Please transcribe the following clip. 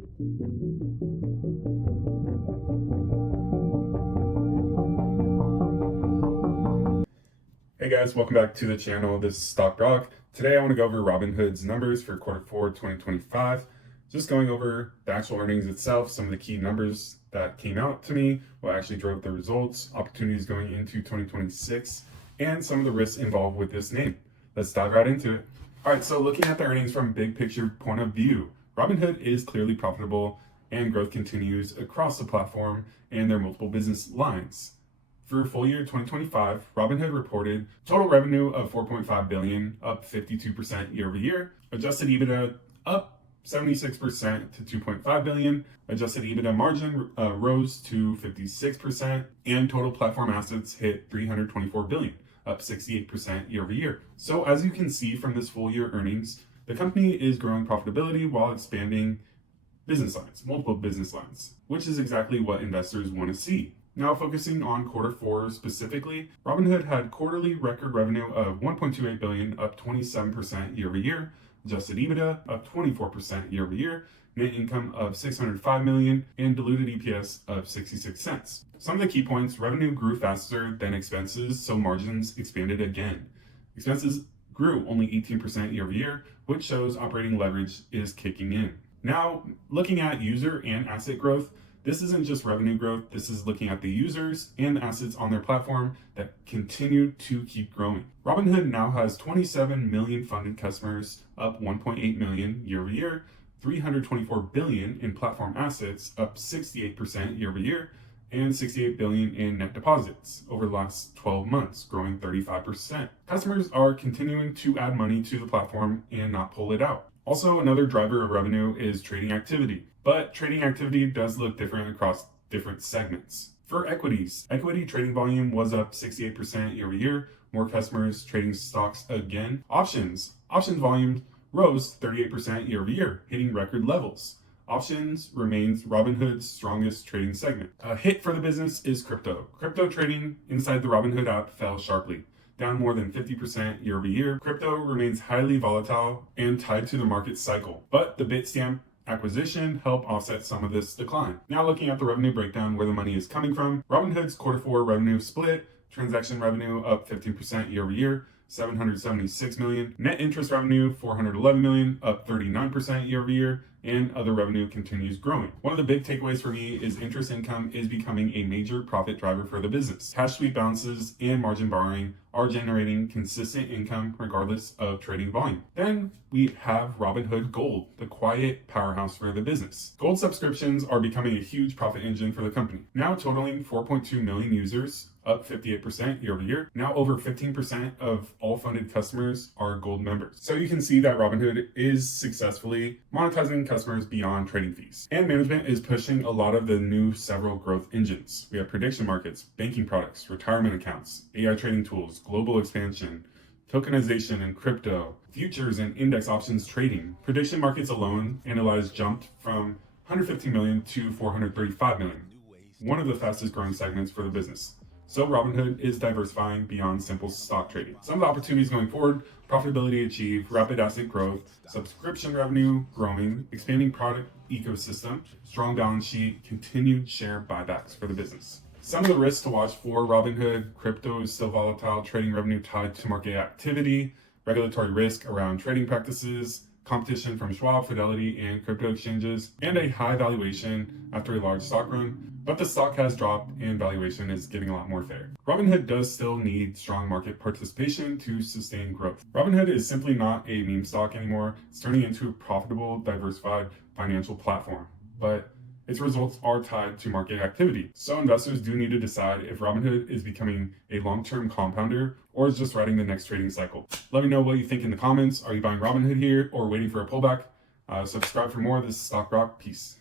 Hey guys, welcome back to the channel. This is Stock Rock. Today I want to go over Robinhood's numbers for Q4 2025. Just going over the actual earnings itself, some of the key numbers that came out to me, what actually drove the results, opportunities going into 2026, and some of the risks involved with this name. Let's dive right into it. All right, so looking at the earnings from a big picture point of view, Robinhood is clearly profitable and growth continues across the platform and their multiple business lines. For full year 2025, Robinhood reported total revenue of $4.5 billion, up 52% year over year. Adjusted EBITDA up 76% to $2.5 billion. Adjusted EBITDA margin rose to 56%, and total platform assets hit $324 billion, up 68% year over year. So as you can see from this full year earnings, the company is growing profitability while expanding business lines, multiple business lines, which is exactly what investors want to see. Now focusing on Q4 specifically, Robinhood had quarterly record revenue of $1.28 billion, up 27% year over year, adjusted EBITDA up 24% year over year, net income of $605 million, and diluted EPS of 66 cents. Some of the key points: revenue grew faster than expenses, so margins expanded again. Expenses grew only 18% year over year, which shows operating leverage is kicking in. Now, looking at user and asset growth, this isn't just revenue growth, this is looking at the users and the assets on their platform that continue to keep growing. Robinhood now has 27 million funded customers, up 1.8 million year over year, 324 billion in platform assets, up 68% year over year, and 68 billion in net deposits over the last 12 months, growing 35%. Customers are continuing to add money to the platform and not pull it out. Also, another driver of revenue is trading activity. But trading activity does look different across different segments. For equities, equity trading volume was up 68% year over year, more customers trading stocks again. Options volume rose 38% year over year, hitting record levels. Options remains Robinhood's strongest trading segment. A hit for the business is crypto. Crypto trading inside the Robinhood app fell sharply, down more than 50% year over year. Crypto remains highly volatile and tied to the market cycle, but the Bitstamp acquisition helped offset some of this decline. Now looking at the revenue breakdown, where the money is coming from, Robinhood's Q4 revenue split: transaction revenue up 15% year over year, $776 million. Net interest revenue, $411 million, up 39% year over year, and other revenue continues growing. One of the big takeaways for me is interest income is becoming a major profit driver for the business. Cash sweep balances and margin borrowing are generating consistent income regardless of trading volume. Then we have Robinhood Gold, the quiet powerhouse for the business. Gold subscriptions are becoming a huge profit engine for the company, now totaling 4.2 million users, up 58% year over year. Now over 15% of all funded customers are Gold members. So you can see that Robinhood is successfully monetizing customers beyond trading fees. And management is pushing a lot of the new several growth engines. We have prediction markets, banking products, retirement accounts, AI trading tools, global expansion, tokenization and crypto, futures and index options trading. Prediction markets alone, analyzed, jumped from 115 million to 435 million. One of the fastest growing segments for the business. So Robinhood is diversifying beyond simple stock trading. Some of the opportunities going forward: profitability achieved, rapid asset growth, subscription revenue growing, expanding product ecosystem, strong balance sheet, continued share buybacks for the business. Some of the risks to watch for Robinhood: crypto is still volatile, trading revenue tied to market activity, regulatory risk around trading practices, competition from Schwab, Fidelity, and crypto exchanges, and a high valuation after a large stock run. But the stock has dropped and valuation is getting a lot more fair. Robinhood does still need strong market participation to sustain growth. Robinhood is simply not a meme stock anymore. It's turning into a profitable, diversified financial platform. But its results are tied to market activity. So investors do need to decide if Robinhood is becoming a long-term compounder or is just riding the next trading cycle. Let me know what you think in the comments. Are you buying Robinhood here or waiting for a pullback? Subscribe for more. This is Stock Rock. Peace.